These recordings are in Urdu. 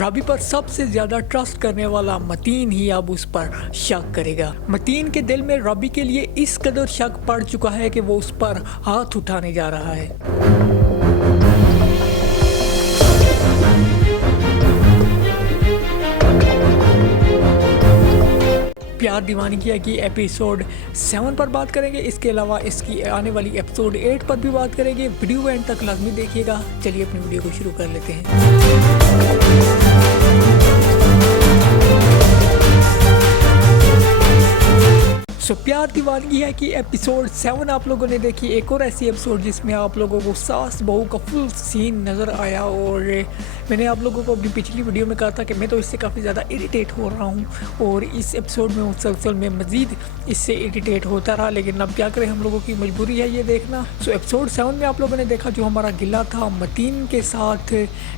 رابی پر سب سے زیادہ ٹرسٹ کرنے والا متین ہی اب اس پر شک کرے گا۔ متین کے دل میں رابی کے لیے اس قدر شک پڑ چکا ہے کہ وہ اس پر ہاتھ اٹھانے جا رہا ہے۔ پیار دیوانگی کی ایپیسوڈ 7 پر بات کریں گے، اس کے علاوہ اس کی آنے والی ایپیسوڈ 8 پر بھی بات کریں گے۔ ویڈیو اینڈ تک لازمی دیکھیے گا۔ چلیے اپنی ویڈیو کو شروع کر لیتے ہیں۔ پیار دیوانگی ہے کہ ایپیسوڈ 7 آپ لوگوں نے دیکھی، ایک اور ایسی ایپیسوڈ جس میں آپ لوگوں کو ساس بہو کا فل سین نظر آیا، اور میں نے آپ لوگوں کو اپنی پچھلی ویڈیو میں کہا تھا کہ میں تو اس سے کافی زیادہ اریٹیٹ ہو رہا ہوں، اور اس ایپیسوڈ میں مسلسل میں مزید اس سے اریٹیٹ ہوتا رہا، لیکن اب کیا کریں، ہم لوگوں کی مجبوری ہے یہ دیکھنا۔ ایپیسوڈ 7 میں آپ لوگوں نے دیکھا جو ہمارا گلہ تھا متین کے ساتھ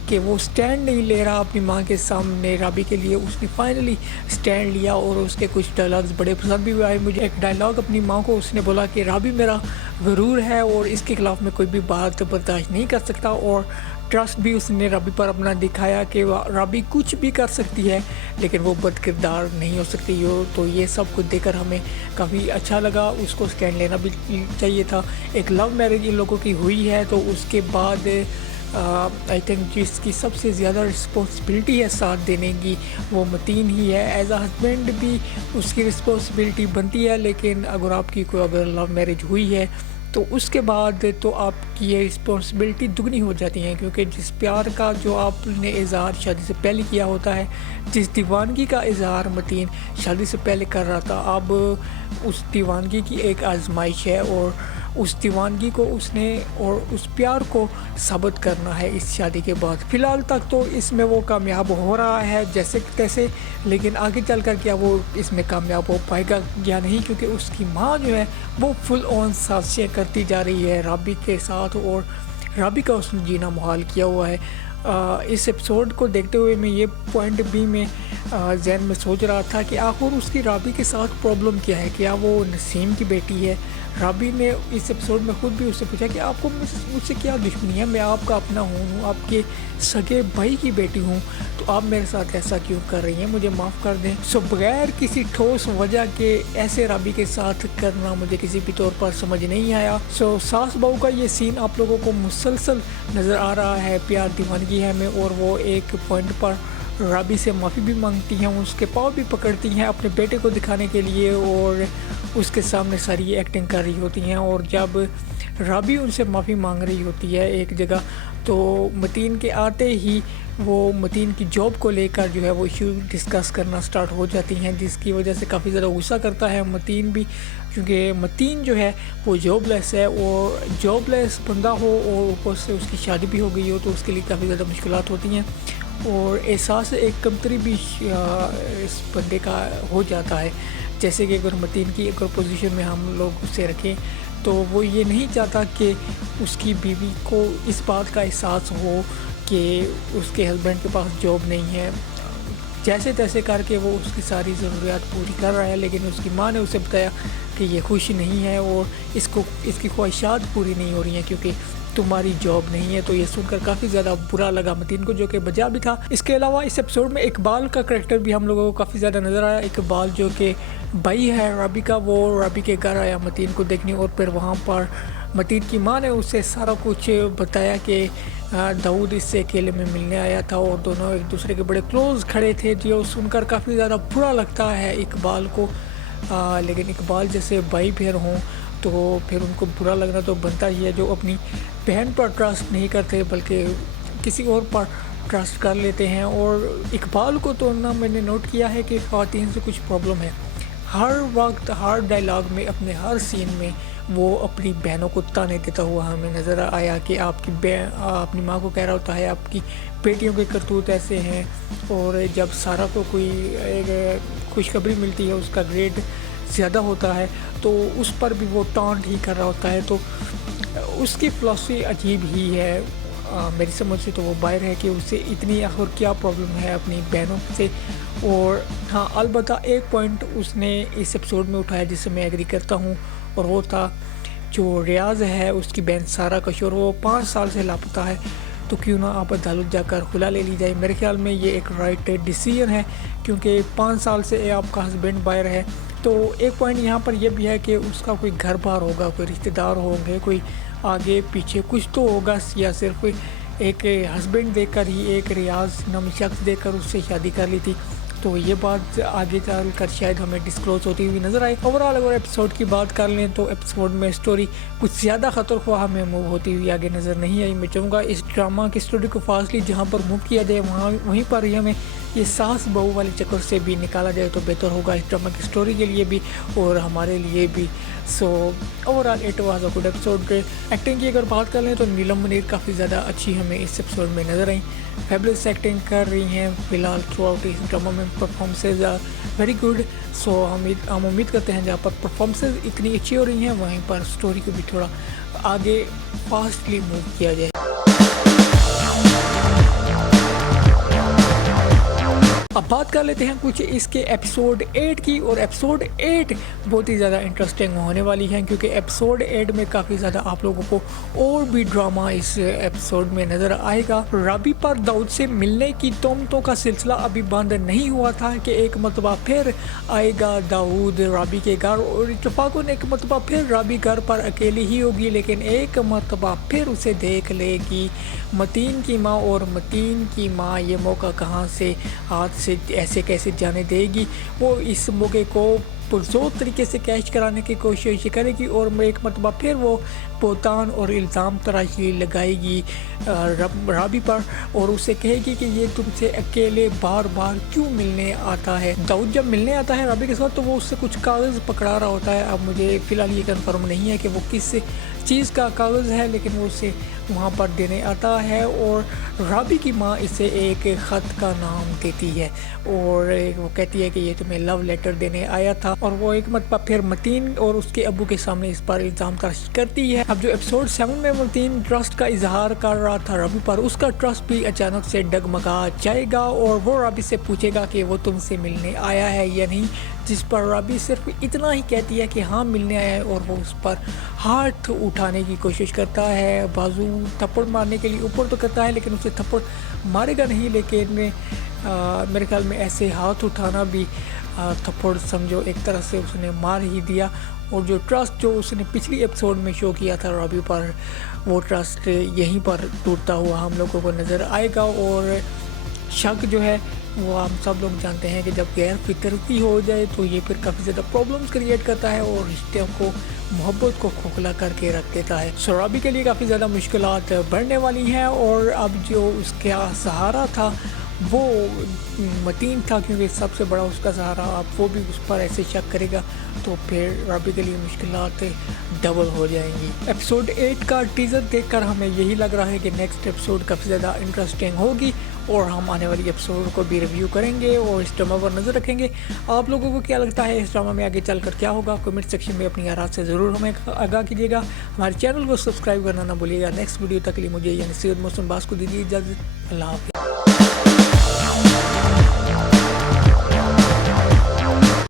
کہ وہ سٹینڈ نہیں لے رہا اپنی ماں کے سامنے رابی کے لیے، اس نے فائنلی سٹینڈ لیا، اور اس کے کچھ ڈائلاگز بڑے پسند بھی آئے مجھے۔ ایک ڈائلاگ اپنی ماں کو اس نے بولا کہ رابی میرا غرور ہے اور اس کے خلاف میں کوئی بھی بات برداشت نہیں کر سکتا، اور ٹرسٹ بھی اس نے رابی پر اپنا دکھایا کہ رابی کچھ بھی کر سکتی ہے لیکن وہ بد کردار نہیں ہو سکتی تو یہ سب کچھ دیکھ کر ہمیں کافی اچھا لگا۔ اس کو سٹینڈ لینا بھی چاہیے تھا۔ ایک لو میرج ان لوگوں کی ہوئی ہے تو اس کے بعد آئی تھنک جس کی سب سے زیادہ رسپانسبلٹی ہے ساتھ دینے کی وہ متین ہی ہے۔ ایز اے ہسبینڈ بھی اس کی رسپانسبلٹی بنتی ہے، لیکن اگر آپ کی کوئی اگر لو میرج ہوئی ہے تو اس کے بعد تو آپ کی یہ رسپانسبلٹی دگنی ہو جاتی ہیں، کیونکہ جس پیار کا جو آپ نے اظہار شادی سے پہلے کیا ہوتا ہے، جس دیوانگی کا اظہار متین شادی سے پہلے کر رہا تھا، اب اس دیوانگی کی ایک آزمائش ہے، اور اس دیوانگی کو اس نے اور اس پیار کو ثابت کرنا ہے اس شادی کے بعد۔ فی الحال تک تو اس میں وہ کامیاب ہو رہا ہے جیسے تیسے، لیکن آگے چل کر کیا وہ اس میں کامیاب ہو پائے گا یا نہیں، کیونکہ اس کی ماں جو ہے وہ فل آن سازشیں کرتی جا رہی ہے رابی کے ساتھ، اور رابی کا اس نے جینا محال کیا ہوا ہے۔ اس ایپیسوڈ کو دیکھتے ہوئے میں یہ پوائنٹ بھی میں ذہن میں سوچ رہا تھا کہ آخر اس کی رابی کے ساتھ پرابلم کیا ہے، کیا وہ نسیم کی بیٹی ہے؟ رابی نے اس ایپیسوڈ میں خود بھی اس سے پوچھا کہ آپ کو مجھ سے کیا دشمنی ہے، میں آپ کا اپنا ہوں، آپ کے سگے بھائی کی بیٹی ہوں، تو آپ میرے ساتھ ایسا کیوں کر رہی ہیں، مجھے معاف کر دیں۔ بغیر کسی ٹھوس وجہ کے ایسے رابی کے ساتھ کرنا مجھے کسی بھی طور پر سمجھ نہیں آیا۔ ساس بہو کا یہ سین آپ لوگوں کو مسلسل نظر آ رہا ہے پیار دیوانگی ہے میں، اور وہ ایک پوائنٹ پر رابی سے معافی بھی مانگتی ہیں، اس کے پاؤں بھی پکڑتی ہیں اپنے بیٹے کو دکھانے کے لیے، اور اس کے سامنے ساری ایکٹنگ کر رہی ہوتی ہیں، اور جب رابی ان سے معافی مانگ رہی ہوتی ہے ایک جگہ تو متین کے آتے ہی وہ متین کی جاب کو لے کر جو ہے وہ ایشو ڈسکس کرنا سٹارٹ ہو جاتی ہیں، جس کی وجہ سے کافی زیادہ غصہ کرتا ہے متین بھی، کیونکہ متین جو ہے وہ جاب لیس ہے، اور جاب لیس بندہ ہو اور اوپر سے اس کی شادی بھی ہو گئی ہو تو اس کے لیے کافی زیادہ مشکلات ہوتی ہیں، اور احساس ایک کمتری بھی اس بندے کا ہو جاتا ہے۔ جیسے کہ اگر متین کی اگر پوزیشن میں ہم لوگ اسے رکھیں تو وہ یہ نہیں چاہتا کہ اس کی بیوی کو اس بات کا احساس ہو کہ اس کے ہسبینڈ کے پاس جاب نہیں ہے، جیسے تیسے کر کے وہ اس کی ساری ضروریات پوری کر رہا ہے، لیکن اس کی ماں نے اسے بتایا کہ یہ خوش نہیں ہے اور اس کی خواہشات پوری نہیں ہو رہی ہیں کیونکہ تمہاری جاب نہیں ہے۔ تو یہ سن کر کافی زیادہ برا لگا متین کو، جو کہ بجا بھی تھا۔ اس کے علاوہ اس ایپیسوڈ میں اقبال کا کریکٹر بھی ہم لوگوں کو کافی زیادہ نظر آیا۔ اقبال جو کہ بھائی ہے رابی کا، وہ رابی کے گھر آیا متین کو دیکھنے، اور پھر وہاں پر متین کی ماں نے اسے سارا کچھ بتایا کہ داؤد اس سے اکیلے میں ملنے آیا تھا، اور دونوں ایک دوسرے کے بڑے کلوز کھڑے تھے، جو سن کر کافی زیادہ برا لگتا ہے اقبال کو، لیکن اقبال جیسے بھائی بہن ہوں تو پھر ان کو برا لگنا تو بنتا ہی ہے، جو اپنی بہن پر ٹرسٹ نہیں کرتے بلکہ کسی اور پر ٹرسٹ کر لیتے ہیں۔ اور اقبال کو تو نہ میں نے نوٹ کیا ہے کہ خواتین سے کچھ پرابلم ہے، ہر وقت ہر ڈائلاگ میں اپنے ہر سین میں وہ اپنی بہنوں کو تانے دیتا ہوا ہمیں نظر آیا کہ اپنی ماں کو کہہ رہا ہوتا ہے آپ کی بیٹیوں کے کرتوت ایسے ہیں، اور جب سارا کو کوئی ایک خوشخبری ملتی ہے اس کا گریڈ زیادہ ہوتا ہے تو اس پر بھی وہ ٹانٹ ہی کر رہا ہوتا ہے، تو اس کی فلسفی عجیب ہی ہے میری سمجھ سے، تو وہ باہر ہے کہ اسے اتنی آخر کیا پرابلم ہے اپنی بہنوں سے۔ اور ہاں البتہ ایک پوائنٹ اس نے اس ایپیسوڈ میں اٹھایا جس سے میں ایگری کرتا ہوں، اور وہ تھا جو ریاض ہے اس کی بہن سارا کا شوہر وہ 5 سال سے لاپتہ ہے، تو کیوں نہ آپ تعلق جا کر خلا لے لی جائے۔ میرے خیال میں یہ ایک رائٹ ڈیسیژن ہے، کیونکہ 5 سال سے آپ کا ہسبینڈ باہر ہے۔ تو ایک پوائنٹ یہاں پر یہ بھی ہے کہ اس کا کوئی گھر بار ہوگا، کوئی رشتہ دار ہوں گے، کوئی آگے پیچھے کچھ تو ہوگا، یا صرف ایک ہسبینڈ دیکھ کر ہی ایک ریاض نامی شخص دیکھ کر اس سے شادی کر لی تھی۔ تو یہ بات آگے چل کر شاید ہمیں ڈسکلوز ہوتی ہوئی نظر آئے۔ اوورآل اگر ایپیسوڈ کی بات کر لیں تو ایپیسوڈ میں سٹوری کچھ زیادہ خطر خواہ ہمیں موو ہوتی ہوئی آگے نظر نہیں آئی۔ میں چاہوں گا اس ڈرامہ کی سٹوری کو فاسٹلی جہاں پر موو کیا جائے وہیں پر ہی ہمیں یہ ساس بہو والے چکر سے بھی نکالا جائے تو بہتر ہوگا اس ڈرامہ کی سٹوری کے لیے بھی اور ہمارے لیے بھی۔ So overall it was a good episode. Acting کی اگر بات کر لیں تو نیلم منیر کافی زیادہ اچھی ہمیں اس ایپیسوڈ میں نظر آئیں، فیبلس ایکٹنگ کر رہی ہیں فی الحال تھرو آؤٹ اس ڈرامہ میں۔ Performances very good. سو ہم امید کرتے ہیں جہاں پر پرفارمنسز اتنی اچھی ہو رہی ہیں وہیں پر سٹوری کو بھی تھوڑا آگے فاسٹلی موو کیا جائے۔ اب بات کر لیتے ہیں کچھ اس کے ایپیسوڈ 8 کی، اور ایپیسوڈ 8 بہت ہی زیادہ انٹرسٹنگ ہونے والی ہے، کیونکہ ایپیسوڈ 8 میں کافی زیادہ آپ لوگوں کو اور بھی ڈرامہ اس ایپیسوڈ میں نظر آئے گا۔ رابی پر داؤد سے ملنے کی تہمتوں کا سلسلہ ابھی بند نہیں ہوا تھا کہ ایک مرتبہ پھر آئے گا داؤد رابی کے گھر، اور اتفاقاً ایک مرتبہ پھر رابی گھر پر اکیلی ہی ہوگی، لیکن ایک مرتبہ پھر اسے دیکھ لے گی متین کی ماں، اور متین کی ماں یہ موقع کہاں سے ہاتھ سے ایسے کیسے جانے دے گی۔ وہ اس موقع کو پرزور طریقے سے کیچ کرانے کی کوشش کرے گی، اور ایک مرتبہ پھر وہ بہتان اور الزام تراشی لگائے گی رابی پر، اور اسے کہے گی کہ یہ تم سے اکیلے بار بار کیوں ملنے آتا ہے۔ داؤد جب ملنے آتا ہے رابی کے ساتھ تو وہ اس سے کچھ کاغذ پکڑا رہا ہوتا ہے۔ اب مجھے فی الحال یہ کنفرم نہیں ہے کہ وہ کس چیز کا کاغذ ہے، لیکن وہ اسے وہاں پر دینے آتا ہے، اور رابی کی ماں اسے ایک خط کا نام دیتی ہے، اور وہ کہتی ہے کہ یہ تمہیں لو لیٹر دینے آیا تھا، اور وہ ایک مرتبہ پھر متین اور اس کے ابو کے سامنے اس پر الزام تراشی کرتی ہے۔ اب جو ایپیسوڈ 7 میں متین ٹرسٹ کا اظہار کر رہا تھا رابی پر، اس کا ٹرسٹ بھی اچانک سے ڈگمگا جائے گا، اور وہ رابی سے پوچھے گا کہ وہ تم سے ملنے آیا ہے یا نہیں، جس پر رابی صرف اتنا ہی کہتی ہے کہ ہاں ملنے آیا ہے، اور وہ اس پر ہاتھ اٹھانے کی کوشش کرتا ہے، بازو تھپڑ مارنے کے لیے اوپر تو کرتا ہے لیکن اسے تھپڑ مارے گا نہیں، لیکن میرے خیال میں ایسے ہاتھ اٹھانا بھی تھپڑ سمجھو ایک طرح سے اس نے مار ہی دیا۔ اور جو ٹرسٹ جو اس نے پچھلی ایپیسوڈ میں شو کیا تھا رابی پر، وہ ٹرسٹ یہیں پر ٹوٹتا ہوا ہم لوگوں کو نظر آئے گا، اور شک جو ہے وہ ہم سب لوگ جانتے ہیں کہ جب غیر فطرتی ہو جائے تو یہ پھر کافی زیادہ پرابلمس کریٹ کرتا ہے اور رشتوں کو محبت کو کھوکھلا کر کے رکھ دیتا ہے۔ سو رابی کے لیے کافی زیادہ مشکلات بڑھنے والی ہیں، اور اب جو اس کا سہارا تھا وہ متین تھا، کیونکہ سب سے بڑا اس کا سہارا، اب وہ بھی اس پر ایسے شک کرے گا تو پھر رابی کے لیے مشکلات ڈبل ہو جائیں گی۔ ایپیسوڈ 8 کا ٹیزر دیکھ کر ہمیں یہی لگ رہا ہے کہ نیکسٹ ایپیسوڈ کافی زیادہ انٹرسٹنگ ہوگی، اور ہم آنے والی ایپیسوڈ کو بھی ریویو کریں گے اور اس ڈرامہ پر نظر رکھیں گے۔ آپ لوگوں کو کیا لگتا ہے اس ڈرامہ میں آگے چل کر کیا ہوگا؟ کمنٹ سیکشن میں اپنی آراء سے ضرور ہمیں آگاہ کیجیے گا۔ ہمارے چینل کو سبسکرائب کرنا نہ بھولیے گا۔ نیکسٹ ویڈیو تک کے لیے مجھے یعنی سید محسن باز کو دیجیے اجازت۔ اللہ حافظ۔